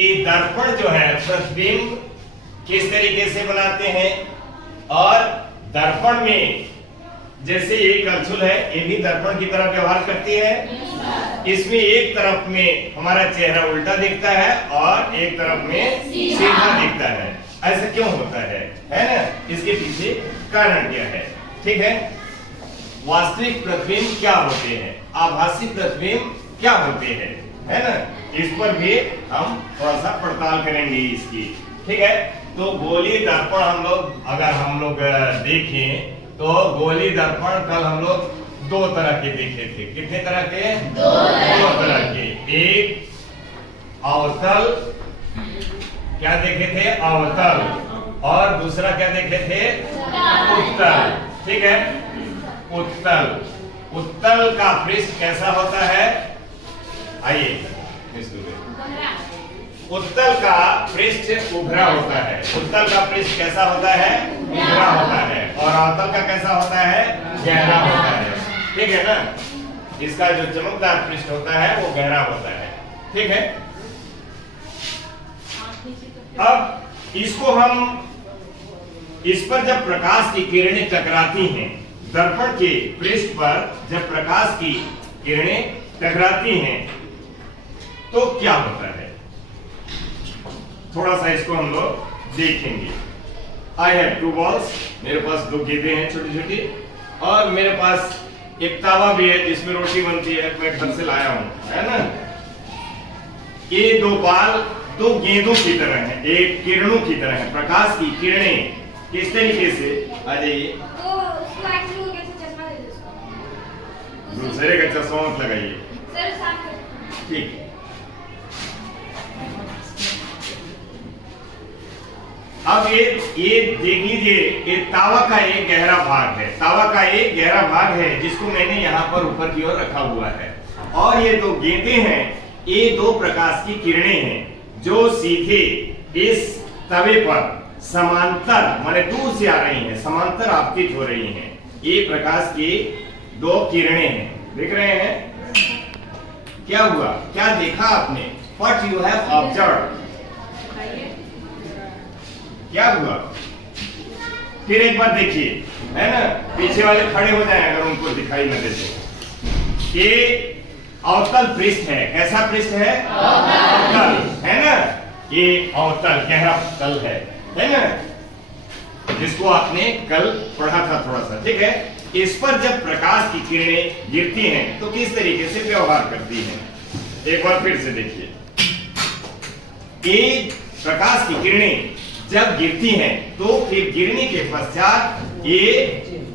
कि दर्पण जो है प्रतिबिंब किस तरीके से बनाते हैं, और दर्पण में जैसे ये कलछुल है, ये भी दर्पण की तरह व्यवहार करती है। इसमें एक तरफ में हमारा चेहरा उल्टा दिखता है और एक तरफ में सीधा दिखता है। ऐसा क्यों होता है ना? इसके पीछे कारण क्या है? ठीक है, वास्तविक प्रतिबिंब क्या होते हैं, आभासी प्रतिबिंब क्या होते हैं, है ना? इस पर भी हम थोड़ा सा पड़ताल करेंगे इसकी। ठीक है, तो गोली दर्पण अगर हम लोग देखें तो गोली दर्पण कल हम लोग दो तरह के देखे थे। कितने तरह के? दो तरह के। एक अवतल, क्या देखे थे? अवतल। और दूसरा क्या देखे थे? उत्तल। ठीक है, उत्तल का पृष्ठ कैसा होता है? आइए, उत्तल का पृष्ठ उभरा होता है। उत्तल का पृष्ठ कैसा होता है? उभरा होता है। और अवतल का कैसा होता है? गहरा होता है। ठीक है ना? इसका जो चमकदार पृष्ठ होता है वो गहरा होता है। ठीक है, अब इसको हम इस पर जब प्रकाश की किरणें टकराती हैं, दर्पण के पृष्ठ पर जब प्रकाश की किरणें टकराती हैं तो क्या होता है, थोड़ा सा इसको हम लोग देखेंगे। आई हैव टू बॉल्स, मेरे पास दो गेंदें हैं छोटी छोटी, और मेरे पास एक तावा भी है जिसमें रोटी बनती है, मैं घर से लाया हूं, है ना? ये दो बाल दो गेंदों की तरह हैं, एक किरणों की तरह है। प्रकाश की किरणें किस तरीके से, आ जाइए, दूसरे का चश्मा मत लगाइए, ठीक है। अब ये देख लीजिए, ये तावा का एक गहरा भाग है, तावा का एक गहरा भाग है जिसको मैंने यहाँ पर ऊपर की ओर रखा हुआ है, और ये दो गेंदें हैं, ये दो प्रकाश की किरणें हैं जो सीधे इस तवे पर समांतर, माने दूर से आ रही हैं, समांतर आपतित हो रही हैं। ये प्रकाश की दो किरणें हैं, देख रहे हैं? क्या हुआ, क्या देखा आपने? What you have observed, क्या हुआ? फिर एक बार देखिए, है ना? पीछे वाले खड़े हो जाएं अगर उनको दिखाई न दे तो। ये अवतल पृष्ठ है, कैसा पृष्ठ है? अवतल, है ना? ये अवतल गहरा तल है ना? जिसको आपने कल पढ़ा था थोड़ा सा, ठीक है? इस पर जब प्रकाश की किरणें गिरती हैं तो किस तरीके से व्यवहार करती हैं, एक बार फिर से देखिए। ये प्रकाश की किरणें जब गिरती हैं तो फिर गिरने के पश्चात ये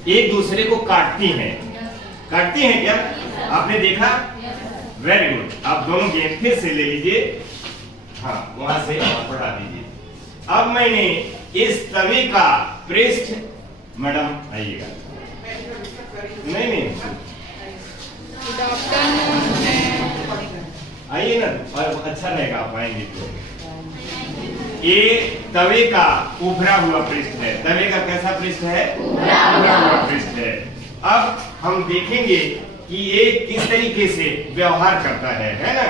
एक दूसरे को काटती हैं। काटती हैं क्या? आपने देखा? Very good. आप दोनों गेंद फिर से ले लीजिए, हाँ, वहां से बढ़ा दीजिए। अब मैंने इस तवे का पृष्ठ, मैडम आइएगा, नहीं आइए ना, और अच्छा रहेगा आप आएंगे तो। ये तवे का उभरा हुआ पृष्ठ है, तवे का कैसा पृष्ठ है? उभरा हुआ पृष्ठ है। अब हम देखेंगे कि ये किस तरीके से व्यवहार करता है ना?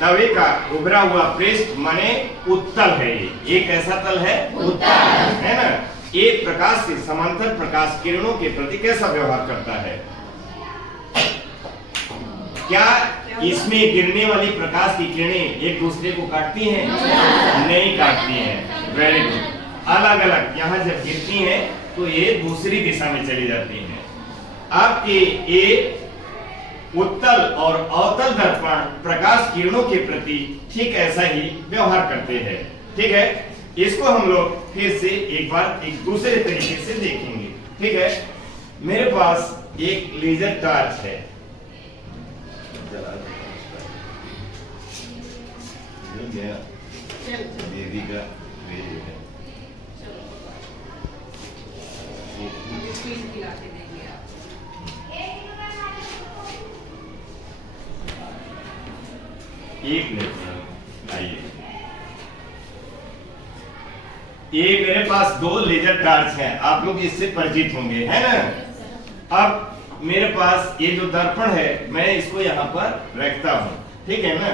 तवे का उभरा हुआ पृष्ठ माने उत्तल है, ये कैसा तल है? उत्तल, है ना? एक प्रकाश से समांतर प्रकाश किरणों के प्रति कैसा व्यवहार करता है? क्या इसमें गिरने वाली प्रकाश की किरणें एक दूसरे को काटती हैं? नहीं काटती हैं। Very good. अलग अलग यहाँ जब गिरती हैं तो ये दूसरी दिशा में चली जाती हैं। आपके ये उत्तल और अवतल दर्पण प्रकाश किरणों के प्रति ठीक ऐसा ही व्यवहार करते हैं। ठीक है, इसको हम लोग फिर से एक बार एक दूसरे तरीके से देखेंगे। ठीक है, मेरे पास एक लेजर टॉर्च है, देवी का एक मिनट आइए। ये मेरे पास दो लेजर टॉर्च हैं, आप लोग इससे परिचित होंगे, है ना? अब मेरे पास ये जो दर्पण है मैं इसको यहाँ पर रखता हूँ, ठीक है ना?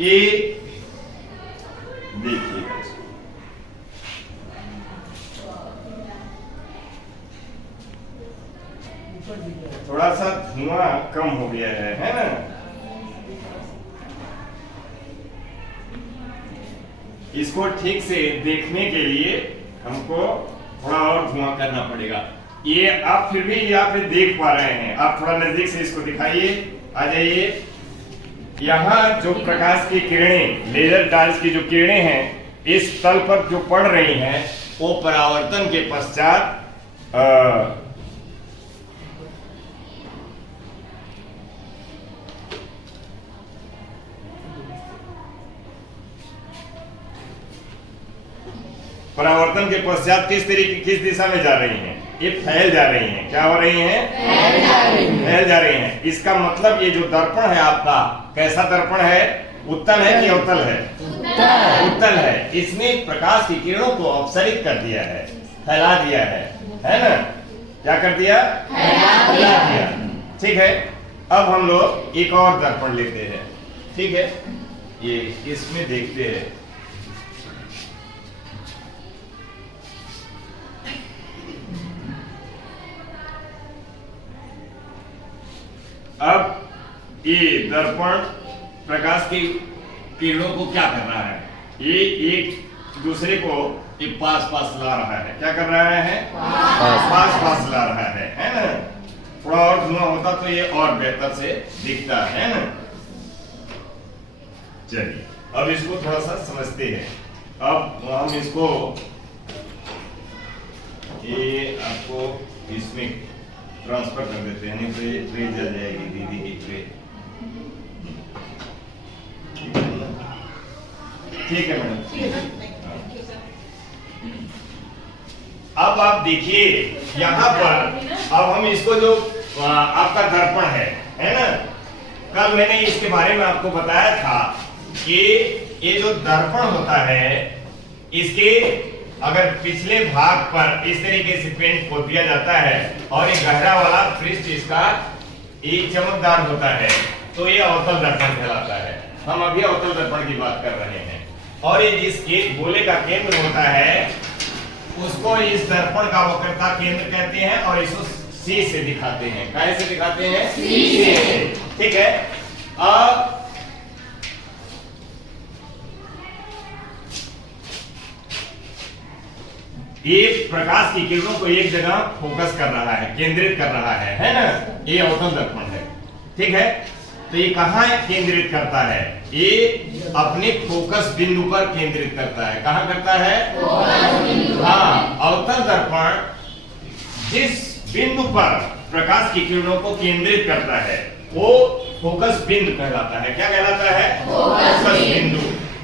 ये कम हो गया है ना। इसको ठीक से देखने के लिए हमको थोड़ा और धुआं करना पड़ेगा। ये आप फिर भी यहाँ पे देख पा रहे हैं, आप थोड़ा नजदीक से इसको दिखाइए, आ जाइए। यहाँ जो प्रकाश की किरणें, लेजर टाइल्स की जो किरणें हैं इस तल पर जो पड़ रही हैं, वो परावर्तन के पश्चात किस तरीके, किस दिशा में जा रही हैं? ये फैल जा रही हैं। क्या हो रही हैं? फैल जा रही हैं। इसका मतलब ये जो दर्पण है आपका, कैसा दर्पण है? उत्तल है कि अवतल है? उत्तल है। इसने प्रकाश की किरणों को अपसरित कर दिया है, फैला दिया है ना? क्या कर दिया? फैला दिया। ठीक है, अब हम लोग एक और दर्पण लेते हैं। ठीक है, ये इसमें देखते हैं। अब ये दर्पण प्रकाश की किरणों को क्या कर रहा है? ये एक दूसरे को पास ला रहा है। क्या कर रहा है? पास ला रहा है ना? थोड़ा और धुआं होता तो ये और बेहतर से दिखता है ना। चलिए अब इसको थोड़ा सा समझते हैं। अब हम इसको, ये आपको इसमें ट्रांसफर कर देते हैं, नहीं तो ये ट्रे जल जाएगी दीदी की ट्रे। ठीक है मैडम। अब आप देखिए यहाँ पर, अब हम इसको जो आपका दर्पण है ना, कल मैंने इसके बारे में आपको बताया था कि ये जो दर्पण होता है, इसके अगर पिछले भाग पर इस तरीके से पेंट पोत दिया जाता है और ये गहरा वाला पृष्ठ इसका एक चमकदार होता है, तो ये अवतल दर्पण कहलाता है। हम अभी अवतल दर्पण की बात कर रहे हैं। और ये जिस गोले का केंद्र होता है उसको इस दर्पण का वक्रता केंद्र कहते हैं, और इसको सी से दिखाते हैं। कैसे दिखाते हैं? सी से। ठीक है, अब ये प्रकाश की किरणों को एक जगह फोकस कर रहा है, केंद्रित कर रहा है ना? ये अवतल दर्पण है। ठीक है, तो ये कहाँ केंद्रित करता है? ये अपने फोकस बिंदु पर केंद्रित करता है। कहाँ करता है? हाँ, अवतल दर्पण जिस बिंदु पर प्रकाश की किरणों को केंद्रित करता है वो फोकस बिंदु कहलाता है। क्या कहलाता है? फोकस बिंदु।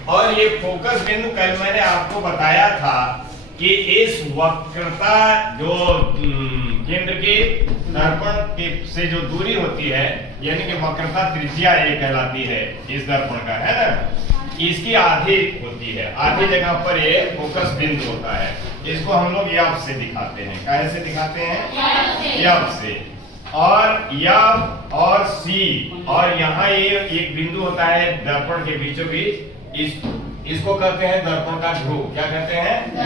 और ये फोकस बिंदु कल मैंने आपको बताया था कि इस वक्रता जो केंद्र के दर्पण के से जो दूरी होती है, यानी कि वक्रता त्रिज्या ये कहलाती है इस दर्पण का, है ना? इसकी आधी होती है, आधी जगह पर ये फोकस बिंदु होता है। इसको हम लोग यफ से दिखाते हैं। कैसे दिखाते हैं? यफ से। और यफ और सी, और यहाँ ये एक बिंदु होता है दर्पण के बीचों बीच, इसको कहते हैं दर्पण का ध्रुव। क्या कहते हैं?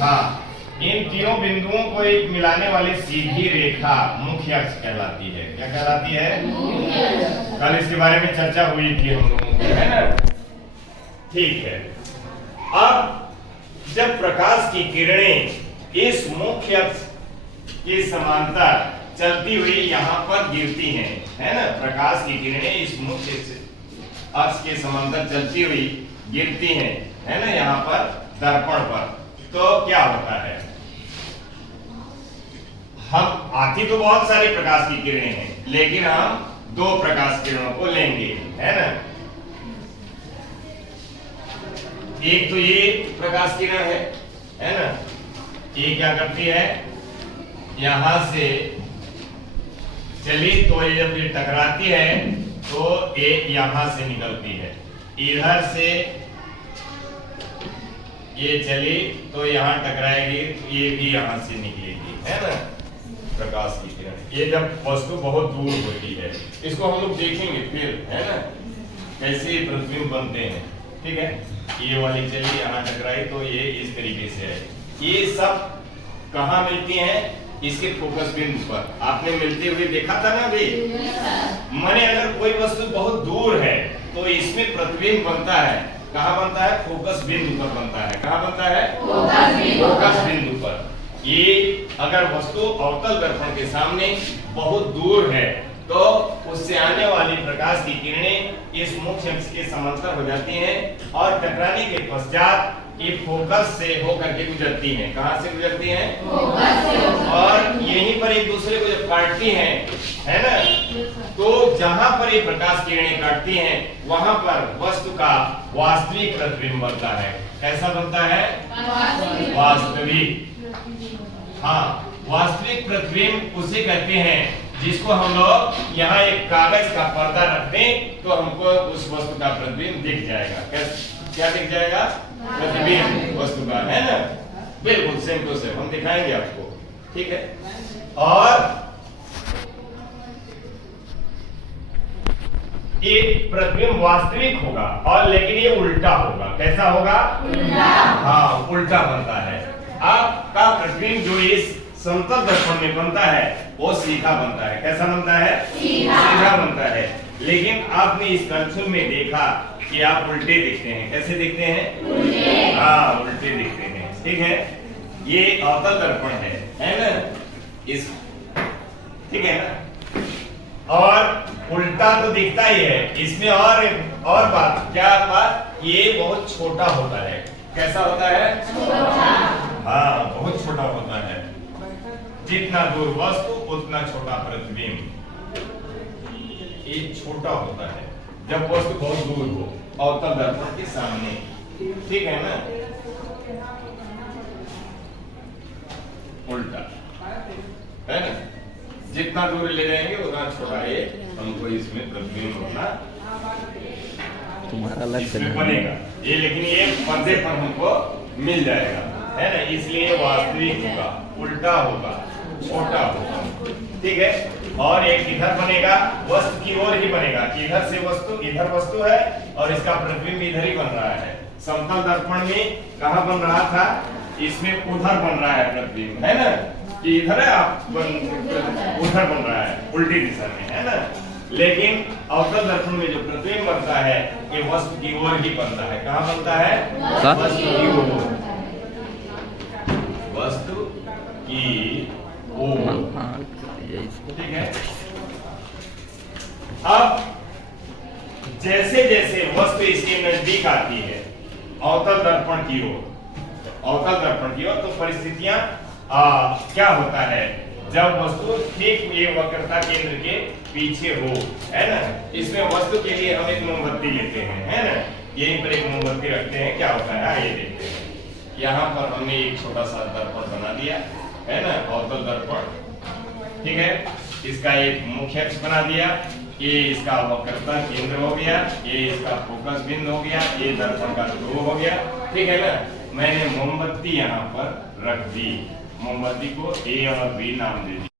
हाँ, इन तीनों बिंदुओं को एक मिलाने वाली सीधी रेखा मुख्य अक्ष कहलाती है। क्या कहलाती है? कल इसके बारे में चर्चा हुई थी हम लोगों की, है ना? ठीक है, अब जब प्रकाश की किरणें इस मुख्य अक्ष के समांतर चलती हुई यहाँ पर गिरती हैं, है ना? प्रकाश की किरणें इस मुख्य अक्ष के समांतर चलती हुई गिरती हैं, है ना? यहाँ पर दर्पण पर, तो क्या होता है? हम आती तो बहुत सारी प्रकाश की किरणें हैं, लेकिन हम दो प्रकाश किरणों को लेंगे, है ना? एक तो ये प्रकाश किरण है ना? ये क्या करती है? यहां से चली तो ये जब ये टकराती है तो ये यहां से निकलती है, इधर से ये चली तो यहाँ टकराएगी, ये भी यहाँ से निकलेगी, है ना? प्रकाश की किरण ये जब वस्तु बहुत दूर होती है, इसको हम लोग देखेंगे फिर, है ना? कैसे प्रतिबिंब बनते हैं। ठीक है, ये वाली चली यहाँ टकराई तो ये इस तरीके से है। ये सब कहाँ मिलती हैं? इसके फोकस बिंदु पर। आपने मिलते हुए देखा था ना अभी। माने अगर कोई वस्तु बहुत दूर है तो इसमें प्रतिबिंब बनता है। कहाँ बनता है? फोकस बिंदु पर बनता है। कहाँ बनता है? फोकस बिंदु पर। ये अगर वस्तु अवतल दर्पण के सामने बहुत दूर है तो उससे आने वाली प्रकाश की किरणें इस मुख्य अक्ष के समांतर हो जाती हैं और टकराने के पश्चात ये फोकस से होकर के गुजरती हैं। कहाँ से गुजरती हैं? फोकस से। और यहीं पर एक दूसरे को जब काटती हैं, है ना, तो जहां पर ये प्रकाश किरणें काटती हैं वहां पर वस्तु का वास्तविक प्रतिबिंब बनता है। कैसा बनता है? वास्तविक। हाँ, वास्तविक प्रतिबिंब उसे कहते हैं जिसको हम लोग यहाँ एक कागज का पर्दा रख दें तो हमको उस वस्तु का प्रतिबिंब दिख जाएगा। क्या दिख जाएगा? प्रतिबिंब वस्तु का, है ना। बिल्कुल सेम टू सेम हम दिखाएंगे आपको, ठीक है। और ये प्रतिबिंब वास्तविक होगा और लेकिन ये उल्टा होगा। कैसा होगा? उल्टा। हाँ, उल्टा बनता है। आपका प्रतिबिंब जो इस समतल दर्पण में बनता है वो सीधा बनता है। कैसा बनता है? सीधा बनता है। लेकिन आपने इस कंसोल में देखा कि आप उल्टे दिखते हैं। कैसे दिखते हैं? उल्टे। हाँ, उल्टे दिखते हैं, ठीक है। ये अवतल दर्पण है ना, इस, ठीक है ना। और उल्टा तो दिखता ही है। इसमें और बात, क्या बात? ये बहुत छोटा होता है। कैसा होता है? छोटा। हाँ, बहुत छोटा होता है। जितना दूर वस्तु उतना छोटा प्रतिबिंब। ये छोटा होता है जब वस्तु बहुत दूर हो अवतल दर्पण के सामने, ठीक है ना। उल्टा, है ना। जितना दूर ले जाएंगे उतना छोटा ये हमको इसमें प्रतिबिंब होना तुम्हारा लक्ष्य बनेगा ये। लेकिन ये पर्दे पर हमको मिल जाएगा, है ना। इसलिए वास्तविक होगा, उल्टा होगा, छोटा होगा, ठीक है। और एक इधर बनेगा, वस्तु की ओर ही बनेगा। इधर से वस्तु, इधर वस्तु है और इसका प्रतिबिंब इधर ही बन रहा है। समतल दर्पण में कहाँ बन रहा था? इसमें उधर बन रहा है प्रतिबिंब, है ना। कि इधर है, आप उधर बन रहा है, उल्टी दिशा में, है ना। लेकिन अवतल दर्पण में जो प्रतिबिंब बनता है ये वस्तु की ओर ही बनता है। कहाँ बनता है? वस्तु की ओर। वस्तु की ओर, ठीक है। अब जैसे जैसे वस्तु इसके नजदीक आती है अवतल दर्पण की ओर, तो परिस्थितियां क्या होता है? जब वस्तु ठीक ये वक्रता केंद्र के पीछे हो, है ना। इसमें वस्तु के लिए हम एक मोमबत्ती लेते हैं, है ना। यहीं पर एक मोमबत्ती रखते हैं। क्या होता है ये देखते हैं। यहाँ पर हमने एक छोटा सा दर्पण बना दिया, है ना, अवतल दर्पण, ठीक है। इसका एक मुख्य अक्ष बना दिया, ये इसका वक्रता केंद्र हो गया, ये इसका फोकस बिंदु हो गया, ये दर्पण का ध्रुव हो गया, ठीक है ना। मैंने मोमबत्ती यहाँ पर रख दी, मोमबत्ती को A और B नाम दे दिया।